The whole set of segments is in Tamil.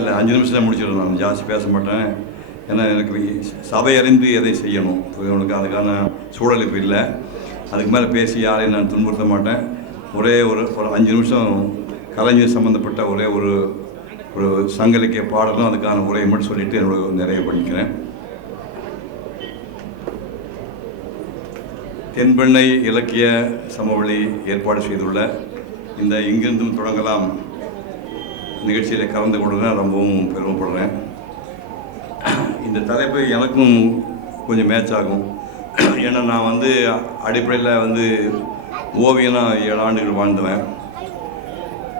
இல்லை 5 நிமிஷத்தில் முடிச்சிடணும். நான் ஜாஸ்தி பேச மாட்டேன். ஏன்னா எனக்கு சபை அறிந்து எதை செய்யணும், உனக்கு அதுக்கான சூழல் இப்போ இல்லை. அதுக்கு மேலே பேசி யாரையும் நான் துன்புறுத்த மாட்டேன். ஒரே ஒரு 5 நிமிஷம் கலைஞர் சம்மந்தப்பட்ட ஒரே ஒரு சங்க இலக்கிய பாடலும் அதுக்கான உரையை மட்டும் சொல்லிவிட்டு என்னோட நிறைய பண்ணிக்கிறேன். தென்பெண்ணை இலக்கிய சமவெளி ஏற்பாடு செய்துள்ள இந்த இங்கிருந்தும் தொடங்கலாம் நிகழ்ச்சியில் கலந்து கொண்டு ரொம்பவும் பெருமைப்படுறேன். இந்த தலைப்பு எனக்கும் கொஞ்சம் மேட்ச் ஆகும். ஏன்னா நான் அடிப்படையில் ஓவியனாக 7 ஆண்டுகள் வாழ்ந்துவேன்.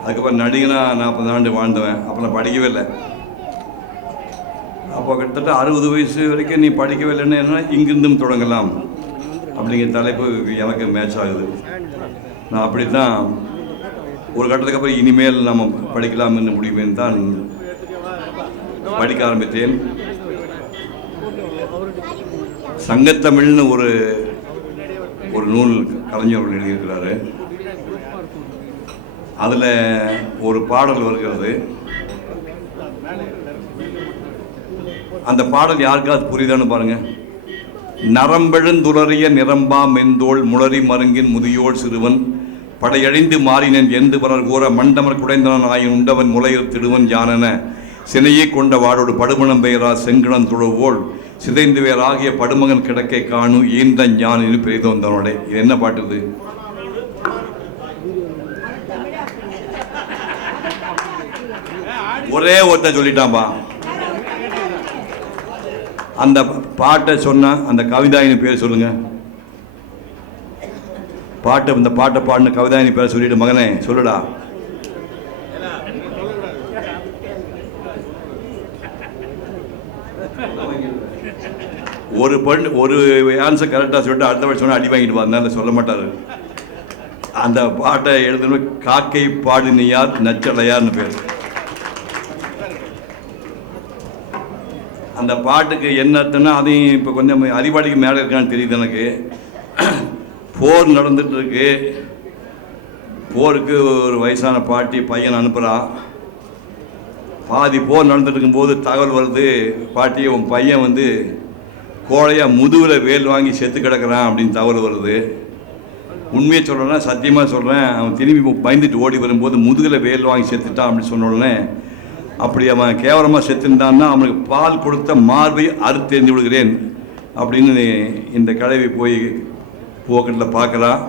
அதுக்கப்புறம் நடிகனாக 40 ஆண்டு வாழ்ந்துவேன். அப்போ நான் படிக்கவே இல்லை. அப்போ கிட்டத்தட்ட 60 வயசு வரைக்கும் நீ படிக்கவே இல்லைன்னு என்ன இங்கிருந்தும் தொடங்கலாம் அப்படிங்கிற தலைப்பு எனக்கு மேட்ச் ஆகுது. நான் அப்படி தான் ஒரு கட்டத்துக்கு அப்புறம் இனிமேல் நம்ம படிக்கலாம் என்று முடிவு தான் படிக்க ஆரம்பித்தேன். சங்கத்தமிழ்னு ஒரு நூல் கலைஞர்கள் எழுதியிருக்கிறாரு. அதில் ஒரு பாடல் வருகிறது. அந்த பாடல் யாருக்காவது புரியுதான்னு பாருங்க. நரம்பெழுந்துளறிய நிரம்பா மெந்தோள் முளரி மருங்கின் முதியோள் சிறுவன் படையழிந்து மாறினன் எந்து பலர் கூற மண்டமர் குடைந்தவன் ஆயின் உண்டவன் முளையில் திடுவன் யானென சினையை கொண்ட வாடோடு படுமணம் பெயரா செங்கிழன் துழுவோள் சிதைந்து வேர் ஆகிய படுமகன் கிடக்கை காணு ஈந்த ஞானின்னு பெய்து வந்தவனோட. இது என்ன பாட்டுது? ஒரே ஒருத்தன் சொல்லிட்டான்பா. அந்த பாட்டை சொன்ன அந்த கவிதாயினி பேர் சொல்லுங்க. இந்த பாட்டை பாடின கவிதாயினி பேர் சொல்லிட்டு மகனே சொல்லுடா. ஒரு ஆன்சர் கரெக்டாக சொல்லிட்டு அடுத்த வருஷம் சொன்னால் அடி வாங்கிட்டு வந்தால சொல்ல மாட்டார். அந்த பாட்டை எழுதணும் காக்கை பாடினியார் நச்சலையார்னு பேர். அந்த பாட்டுக்கு என்ன அர்த்தம்னா அதையும் இப்போ கொஞ்சம் அறிவாளிக்கு மேலே இருக்கான்னு தெரியுது எனக்கு. போர் நடந்துட்டு இருக்கு. போருக்கு ஒரு வயசான பாட்டி பையன் அனுப்புகிறான். பாதி போர் நடந்துட்டு இருக்கும்போது தகவல் வருது, பாட்டி உன் பையன் கோழையாக முதுகில் வேல் வாங்கி செத்து கிடக்கிறான் அப்படின்னு தகவல் வருது. உண்மையை சொல்கிறேன்னா சத்தியமாக சொல்கிறேன், அவன் திரும்பி பயந்துட்டு ஓடி வரும்போது முதுகில் வேல் வாங்கி செத்துட்டான் அப்படின்னு சொன்ன உடனே அப்படி அவன் கேவலமாக செத்துட்டான்னா அவனுக்கு பால் கொடுத்த மார்பை அறுத்தெறிந்து விடுகிறேன் அப்படின்னு இந்த கிழவி போய் போக்கெட்டில் பார்க்குறான்.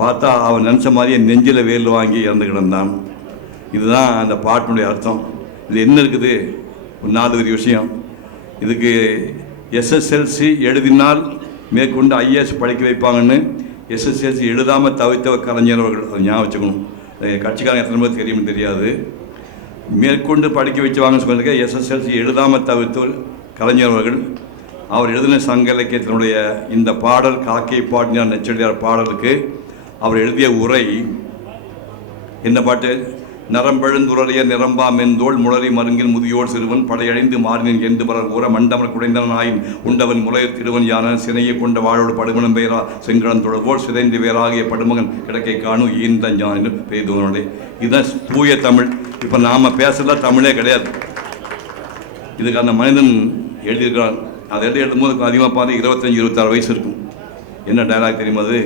பார்த்தா அவன் நினச்ச மாதிரியே நெஞ்சில் வேல் வாங்கி இறந்து கிடந்தான். இதுதான் அந்த பாட்டினுடைய அர்த்தம். இது என்ன இருக்குது? ஒரு 4 விஷயம். இதுக்கு எஸ்எஸ்எல்சி எழுதினால் மேற்கொண்டு ஐஏஎஸ் படிக்க வைப்பாங்கன்னு எஸ்எஸ்எல்சி எழுதாமல் தவிர்த்த கலைஞர்கள் அதை ஞாபகம் வச்சுக்கணும். கட்சிக்காரங்க எத்தனை பேர் தெரியும்னு தெரியாது. மேற்கொண்டு படிக்க வச்சுவாங்கன்னு சொல்லியிருக்க எஸ்எஸ்எல்சி எழுதாமல் தவிர்த்த கலைஞர்கள் அவர் எழுதின சங்க இலக்கியத்தினுடைய இந்த பாடல் காக்கை பாடினார் நெச்சடியார் பாடலுக்கு அவர் எழுதிய உரை என்ன பாட்டு? நரம்பெழுந்துளறிய நிரம்பா மெந்தோள் முளரி மருங்கின் முதியோள் சிறுவன் படையழிந்து மாறினன் எந்து பலர் கூற மண்டமர் குடைந்தவன் ஆயின் உண்டவன் முளையில் திடுவன் யான சினையை கொண்ட வாழோடு படுமணம் பெயரா செங்கிழன் தொடர்போல் சிதைந்து வேறாகிய படுமகன் கிடக்கை காணு ஈந்த ஞானின்னு பெய்துவனுடைய. இதுதான் தூய தமிழ். இப்போ நாம் பேசலாம் தமிழே கிடையாது. இதுக்கு அந்த மனிதன் எழுதியிருக்கிறான். அதை எழுதும்போது அதிகமாக பார்த்து 25-26 வயசு இருக்கும். என்ன டயலாக் தெரியுமா? அது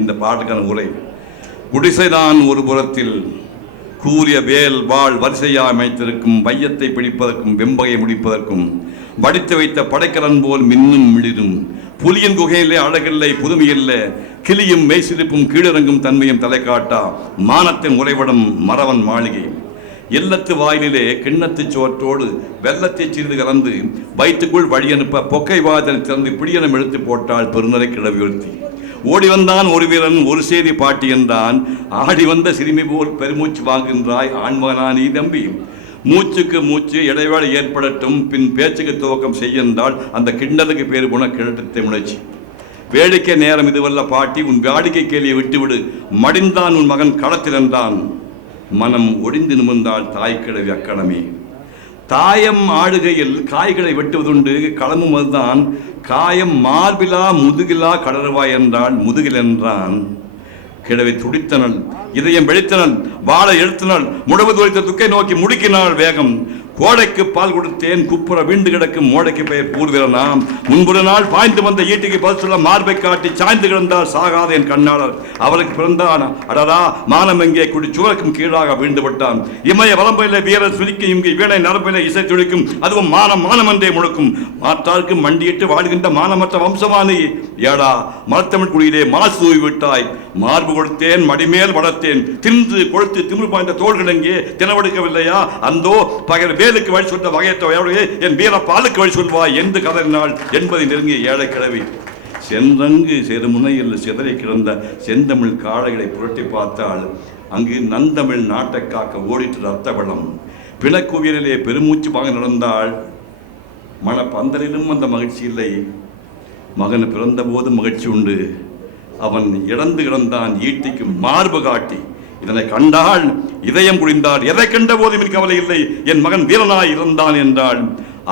இந்த பாட்டுக்கான உரை. குடிசைதான் ஒரு புறத்தில் கூறிய வேல் வாழ் வரிசையாக அமைத்திருக்கும் வையத்தை பிடிப்பதற்கும் வெம்பகையை முடிப்பதற்கும் வடித்து வைத்த படைக்கலன் போல் மின்னும் மிளிரும் புலியின் குகையிலே அழகில்லை புதுமையில்லை கிளியும் மெய்சிலிப்பும் கீழிறங்கும் தன்மையும் தலை காட்டா மானத்தின் உறைவிடம் மறவன் மாளிகை எல்லத்து வாயிலே கிண்ணத்து சோற்றோடு வெள்ளத்தை சிறிது கலந்து வயிற்றுக்குள் வழி அனுப்ப பொக்கை வாதனை திறந்து பிடியனம் எடுத்து போட்டால் பெருநரை கிளவி எழுத்தி ஓடி வந்தான் ஒரு வீரன் ஒரு செய்தி பாட்டி என்றான் ஆடி வந்த சிறுமி போல் பெருமூச்சு வாங்குகின்றாய் ஆண்மகனா நீ தம்பி மூச்சுக்கு மூச்சு இடைவேளை ஏற்படட்டும் பின் பேச்சுக்கு துவக்கம் செய்யென்றால் அந்த கிண்டலுக்கு பேர் போன கிழட்டத்தை முளைச்சி வேடிக்கை நேரம் இதுவல்ல பாட்டி உன் வேடிக்கை கேள்வியை விட்டுவிடு மடிந்தான் உன் மகன் களத்தில் என்றான் மனம் ஒடிந்து நிமிர்ந்தால் தாய் கிழவி அக்கணமே தாயம் ஆடுகையில் காய்களை வெட்டுவதுண்டு களமும் அதுதான் காயம் மார்பிலா முதுகிலா கடறுவாய் என்றால் முதுகில் என்றான் கிழவி துடித்தனள் இதயம் வெடித்தனள் வாழை எழுத்தனள் முடவு தோழித்த துக்கை நோக்கி முடுக்கினாள் வேகம் கோடைக்கு பால் கொடுத்தேன் குப்புற வீண்டு கிடக்கும் மோடைக்கு பெயர் பூர்வீரனாம். முன்பொரு நாள் பாய்ந்து வந்த ஈட்டிக்கு பதில் சொல்ல மார்பை காட்டி சாய்ந்து கிடந்தார் சாகாத என் கண்ணாளர். அவருக்கு பிறந்தான் அடரா மானம் எங்கே குடி சுவருக்கும் கீழாக வீழ்ந்து விட்டான். இமய வளம்பையில வீரர் சுருக்கி இங்கு வீணை நரம்பில இசை துளிக்கும். அதுவும் மானம் மானம் என்றே முழுக்கும். மாற்றாருக்கு மண்டியிட்டு வாழ்கின்ற மானமற்ற வம்சமானி ஏடா மலத்தமிழ் குடியிலே மாசு தூவி விட்டாய். மார்பு கொடுத்தேன் மடிமேல் வளர்த்தேன் தின்று கொழுத்து திமிழ் பாய்ந்த தோள்கள் எங்கே தினவெடுக்கவில்லையா? அந்தோ பகல் வேலுக்கு வழி சொல்ல வகையற்றவையோடு என் வீர பாலுக்கு வழி சொல்வாய் என்று கதறினாள் என்பதை நெருங்கிய ஏழை கிழவி. சென்றங்கு செருமுனையில் சிதறி கிடந்த செந்தமிழ் காளைகளை புரட்டி பார்த்தாள். அங்கு நந்தமிழ் நாட்டை காக்க ஓடிட்டு ரத்த வெள்ளம். பிணக்குவியலிலே பெருமூச்சு வாங்க நடந்தாள். மனப்பந்தலிலும் அந்த மகிழ்ச்சி இல்லை. மகன் பிறந்த போது மகிழ்ச்சி உண்டு. அவன் இழந்து கிடந்தான் ஈட்டிக்கு மார்பு காட்டி. இதனை கண்டால் இதயம் குடிந்தாள். எதை கண்ட போதும் கவலை இல்லை, என் மகன் வீரனாய் இருந்தான் என்றாள்.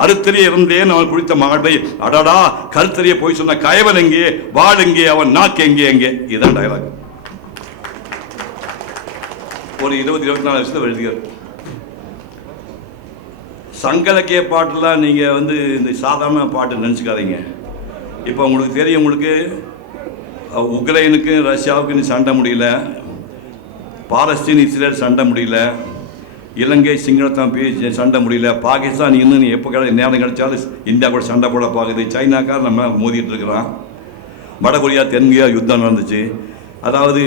அறுத்தறிய இருந்தேன் அவன் குடித்த மார்பை. அடடா கருத்தறிய போய் சொன்ன கயவன் எங்கே, வாழ் எங்கே, அவன் நாக்கு எங்கே எங்கே. இதுதான் டயலாக். ஒரு 20-24 வருஷத்துல எழுதியார். சங்கலக்கிய பாட்டுலாம் நீங்கள் இந்த சாதாரண பாட்டு நினச்சிக்காதீங்க. இப்போ உங்களுக்கு தெரியும், உங்களுக்கு உக்ரைனுக்கு ரஷ்யாவுக்கு சண்டை முடியல, பாலஸ்தீன் இஸ்ரேல் சண்டை முடியல, இலங்கை சிங்களத்தான் சண்டை முடியல, பாகிஸ்தான் இன்னும் எப்போ நேரம் கிடைச்சாலும் இந்தியா கூட சண்டை போட பார்க்குது, சைனாக்கார் நம்ம மோதிட்டு இருக்கிறான், வடகொரியா தென்கொரியா யுத்தம் நடந்துச்சு. அதாவது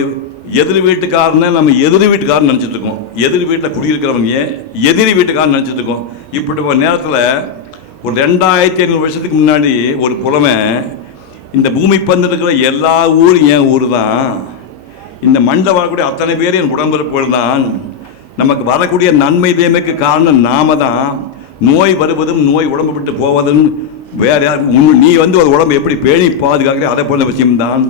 எதிர் வீட்டுக்காரனை நம்ம எதிர் வீட்டுக்காரன் நினச்சிட்டு இருக்கோம், எதிர் வீட்டில் குடியிருக்கிறவங்க எதிரி வீட்டுக்காரன் நினச்சிட்டு இருக்கோம். இப்படி ஒரு நேரத்தில் ஒரு 2500 வருஷத்துக்கு முன்னாடி ஒரு புலமை, இந்த பூமி பந்து இருக்கிற எல்லா ஊரும் என் ஊர் தான், இந்த மண்ணில் வரக்கூடிய அத்தனை பேர் என் உடம்பிறப்புகள் தான், நமக்கு வரக்கூடிய நன்மை தீமைக்கு காரணம் நாம தான், நோய் வருவதும் நோய் உடம்பு விட்டு போவதும் வேற யார், நீ ஒரு உடம்பை எப்படி பேணி பாதுகாக்கிற அதை போல விஷயம்தான்.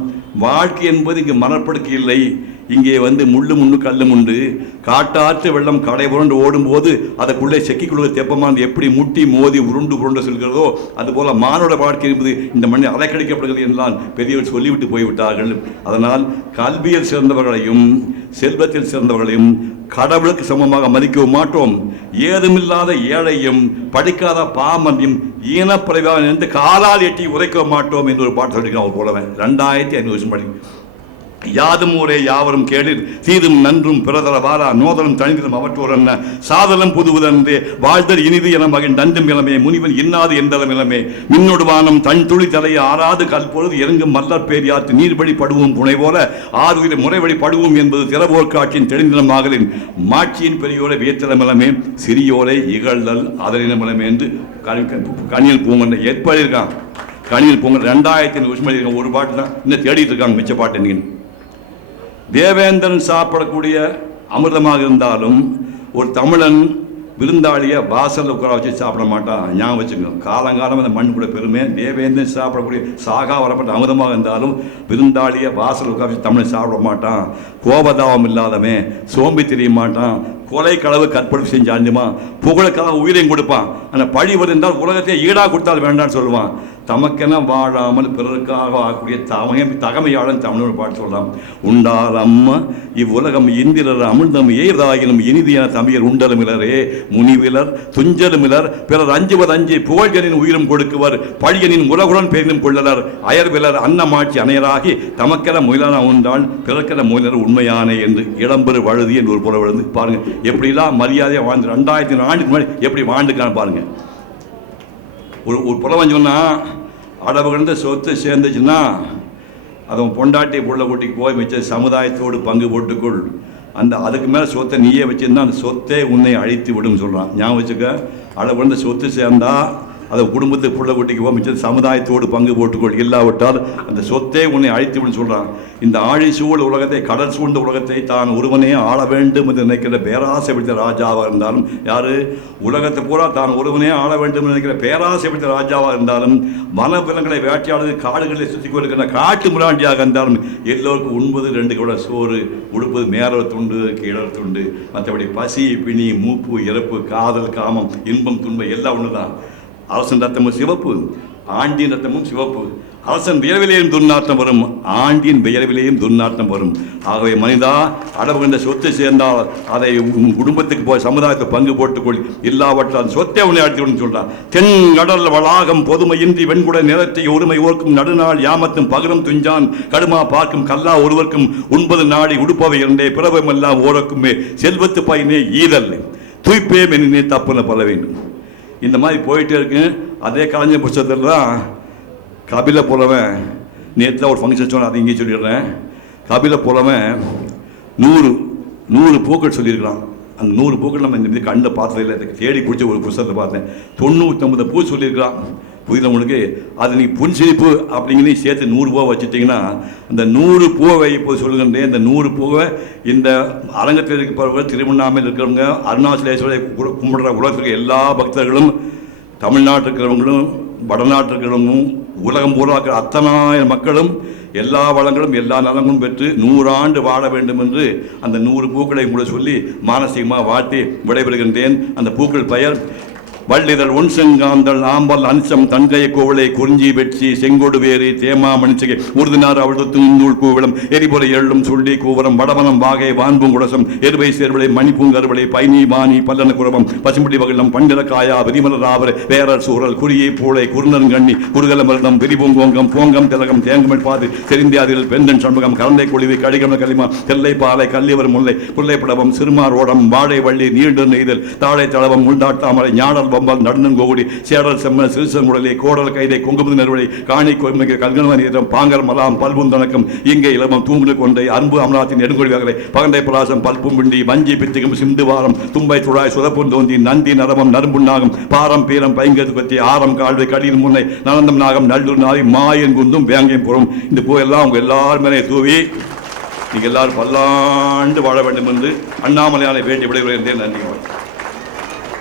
வாழ்க்கை என்பது இங்கே மணற்படுக்கை இல்லை, இங்கே முள்ளு முள்ளு கல்லு உண்டு. காட்டாற்று வெள்ளம் கடை புரண்டு ஓடும்போது அதற்குள்ளே செக்கிக்குள்ள தெப்பமானது எப்படி முட்டி மோதி உருண்டு புரண்டு செல்கிறதோ அதுபோல மானோட வாழ்க்கை என்பது இந்த மண்ணில் அலைக்கழிக்கப்படுகிறது என்றால் பெரியவர் சொல்லிவிட்டு போய்விட்டார்கள். அதனால் கல்வியில் சிறந்தவர்களையும் செல்வத்தில் சிறந்தவர்களையும் கடவுளுக்கு சமமாக மதிக்கவும் மாட்டோம். ஏதுமில்லாத ஏழையும் படிக்காத பாமனையும் ஈனப்பறைவாக நின்று காலால் எட்டி உரைக்க மாட்டோம் என்று ஒரு பாட்டு சொல்லியிருக்கோம். அவர் போலவன் 2500 வருஷம் படி. யாதும் ஊரே யாவரும் கேளிர் தீதும் நன்றும் பிறதர வாரா நோதலும் தனிதிலும் அவற்றோர் என்ன சாதலும் புதுவுதன்றே வாழ்தல் இனிது என மகின் தண்டும் இளமே முனிவன் இன்னாது எந்தளம் இளமே மின்னொடு வானம் தன் துளி தலையை ஆறாது கல்பொழுது இறங்கும் மல்லற் பேரியாற்று நீர்வழி படுவோம் புனை போல ஆறுயிரை முறைவழி படுவோம் என்பது திறவோர் காட்சியின் தெளிந்தினமாகலின் மாட்சியின் பெரியோரை வியத்திரமிலமே சிறியோரை இகழ்தல் அதனினமிலமே என்று கனியல் பூங்கொண்ட ஏற்பாடிருக்கான். கனியல் பூங்கொண்ட 2500 வருஷம் எழுதியிருக்காங்க. ஒரு பாட்டு தான் இன்னும் தேடிட்டு இருக்காங்க மிச்ச பாட்டு. நீங்கள் தேவேந்திரன் சாப்பிடக்கூடிய அமிர்தமாக இருந்தாலும் ஒரு தமிழன் விருந்தாளியை வாசலில் உட்கார வச்சு சாப்பிட மாட்டான். ஞாபகம் வச்சுக்கோங்க. காலங்காலம் அந்த மண் கூட பெருமை. தேவேந்திரன் சாப்பிடக்கூடிய சாகா வரப்பட்ட அமிர்தமாக இருந்தாலும் விருந்தாளியை வாசல் உட்கார வச்சு தமிழன் சாப்பிட மாட்டான். கோபதாபம் இல்லாதவன், சோம்பி தெரிய மாட்டான், கொலை களவு கற்பனை செஞ்சாஞ்சுமா, புகழுக்காக உயிரையும் கொடுப்பான். ஆனால் பழி வருந்தால் உலகத்தை ஈடாக கொடுத்தால் வேண்டான்னு சொல்லுவான். தமக்கென வாழாமல் பிறருக்காக ஆகக்கூடிய தகமையாளன் தமிழ் பாட்டு சொல்லலாம். உண்டால் அம்மா இவ்வுலகம் இந்திரர் அமிழ்தம் ஏதாகினும் இனிது என தமிழர் உண்டலுமிலரே முனிவிலர் துஞ்சலுமிலர் பிறர் அஞ்சுவதஞ்சு புகழ்கனின் உயிரும் கொடுக்குவர் பழியனின் உலகுடன் பேரினும் கொள்ளலர் அயர்விலர் அன்னமாட்சி அணையராகி தமக்கென முயலான உண்டால் பிறக்கென முயலர் உண்மையானே என்று இளம்பெரு வழுதி என்று ஒரு புற விழுந்து பாருங்க. எப்படிலாம் மரியாதையாக வாழ்ந்து 2000 ஆண்டுக்கு முன்னாடி எப்படி வாழ்ந்துக்கான்னு பாருங்க. ஒரு புலவன் சொன்னால் அடவு கிடந்த சொத்து சேர்ந்துச்சுன்னா அதை பொண்டாட்டி புள்ள குட்டிக்கு போய் மிச்ச சமுதாயத்தோடு பங்கு போட்டுக்கொள், அதுக்கு மேலே சொத்தை நீயே வச்சுருந்தா அந்த சொத்தை உன்னை அழித்து விடும் சொல்கிறான். ஞாபகம் வச்சுக்க. அடவு கிடந்த சொத்து சேர்ந்தா அதை குடும்பத்துக்கு புள்ள குட்டிக்கு போய் மிச்ச சமுதாயத்தோடு பங்கு போட்டுக்கொள், இல்லாவிட்டால் அந்த சொத்தே உன்னை அழித்து விடும் சொல்கிறான். இந்த ஆழி சூழ் உலகத்தை கடல் சூழ்ந்த உலகத்தை தான் ஒருவனே ஆள வேண்டும் என்று நினைக்கிற பேராசை பிடித்த ராஜாவாக இருந்தாலும், யார் உலகத்தை பூரா தான் ஒருவனே ஆள வேண்டும் என்று நினைக்கிற பேராசை பிடித்த ராஜாவாக இருந்தாலும், வனவிலங்களை வேட்டையாடுவது காடுகளை சுற்றி கொண்டிருக்கிற காட்டு முராண்டியாக இருந்தாலும், எல்லோருக்கும் உண்பது 2 கூட சோறு, உடுப்பது மேல துண்டு கீழ துண்டு, மற்றபடி பசி பிணி மூப்பு இறப்பு காதல் காமம் இன்பம் துன்பம் எல்லாம் ஒன்று தான். அரசன் ரத்தம் சிவப்பு, ஆண்டின் ரத்தமும் சிவப்பு. அரசன் வியர்விலேயும் துர்நாற்றம் வரும், ஆண்டின் வியர்விலேயும் துர்நாற்றம் வரும். ஆகவே மனிதா, அளவுகின்ற சொத்து சேர்ந்தால் அதை உன் குடும்பத்துக்கு போய் சமுதாயத்தை பங்கு போட்டுக்கொள், இல்லாவற்றால் சொத்தை உன்னை அடித்து சொல்றான். தென் கடல் வளாகம் பொதுமையின்றி வெண்குட நிலத்தை ஒருமை ஓர்க்கும் நடுநாள் யாமத்தும் பகலும் துஞ்சான் கடுமா பார்க்கும் கல்லா ஒருவர்க்கும் 9 நாடி உடுப்பவை இரண்டே பிறவமெல்லாம் ஓரக்குமே செல்வத்து பயனே ஈதல் தூய்ப்பே மெனினே தப்புன்னு பல வேண்டும். இந்த மாதிரி போயிட்டே இருக்கு. அதே கலைஞர் புத்தகத்தில் தான் கபில புலவன், நேற்று ஒரு ஃபங்க்ஷன் சொன்ன, அதை இங்கே சொல்லிடுறேன். கபில புலவன் 100 பூக்கள் சொல்லியிருக்கலாம். அந்த 100 பூக்கள் நம்ம இந்த மாதிரி கண்ணில் பார்த்தது இல்லை, தேடி பிடிச்ச ஒரு புத்தகத்தை பார்த்தேன். 99 பூ சொல்லியிருக்கலாம். புரியுது உங்களுக்கு? அது நீங்கள் புன்சிரிப்பு அப்படிங்கிறத சேர்த்து 100 பூவை வச்சுட்டிங்கன்னா அந்த 100 பூவை இப்போ சொல்லுங்கன்றே. இந்த 100 பூவை இந்த அரங்கத்தில் இருக்கிறவர்கள், திருவண்ணாமலையில் இருக்கிறவங்க, அருணாச்சலேஸ்வரை கும்பிடுற உலகத்தில் எல்லா பக்தர்களும், தமிழ்நாட்டில் இருக்கிறவங்களும், வடநாட்டில் இருக்கிறவங்களும், உலகம் பூரா இருக்கிற அத்தனை மக்களும் எல்லா வளங்களும் எல்லா நலங்களும் பெற்று 100 ஆண்டு வாழ வேண்டும் என்று அந்த 100 பூக்களை கூட சொல்லி மானசீகமாக வாழ்த்தி விடைபெறுகின்றேன். அந்த பூக்கள் பெயர் வள்ளிதழ் ஒன்செங்காந்தல் ஆம்பல் அன்சம் தங்கை கோவலை குறிஞ்சி வெற்றி செங்கோடு வேறு தேமா மணிச்சகை உறுதினார் அவழ்த்து நூல் கூவலம் எரிபொலை எள்ளும் சொல்லி கூவரம் வடவனம் வாகை வான்பூங்குடசம் எருவை சேர்வலை மணிப்பூங்கருவலை பைனி மானி பல்லன குரவம் பசும்புடி வகிலம் பண்டிர காயா விரிமலர் ஆவரை வேரர் சூழல் குறியை பூளை குறுநருங்கண்ணி குறுகல மருதம் விரிபூங்கோங்கம் போங்கம் திலகம் தேங்குமல் பாது தெரிந்தியாதிகள் பெந்தன் சண்முகம் கரந்தை கொழிவை கடிகம களிமா தெல்லை பாலை கல்லிவர் முல்லை புல்லை படவம் சிறுமார் ஓடம் வாழை வள்ளி நீண்டு நெய்தல் தாழை தளவம் முண்டாட்டாமலை ஞாடல் பம்பால் நடுநன் கோகுடி சேடல் செம்ம சிறுசங்குடலை கோடல் கைதை கொங்குமது நெருவழி காணி கோய்மைக்கு கல்கணவனீரம் பாங்கல் மலாம் பல்புந்தனக்கம் இங்கே இளமம் தூங்குடு கொண்டை அன்பு அமலாத்தின் நெடுங்கொழி வகலை பகண்டை பலாசம் பல்பும் பிண்டி வஞ்சி பித்திகம் சிந்து வாரம் தும்பை துழாய் சுதப்பும் தோந்தி நந்தி நரமம் நரம்புண்ணாகம் பாரம் பீரம் பைங்கது பத்தி ஆரம் கால்வை கடியின் முன்னை நலந்தம் நாகம் நல்லூர் நாரி மாயன் குந்தும் வேங்கையும் புறம். இந்த பூ எல்லாம் உங்க எல்லாரும் மேலே தூவி நீங்கள் எல்லாரும் பல்லாண்டு வாழ வேண்டும் என்று அண்ணாமலையானை வேண்டி விடைபெறுகிறேன். நன்றி.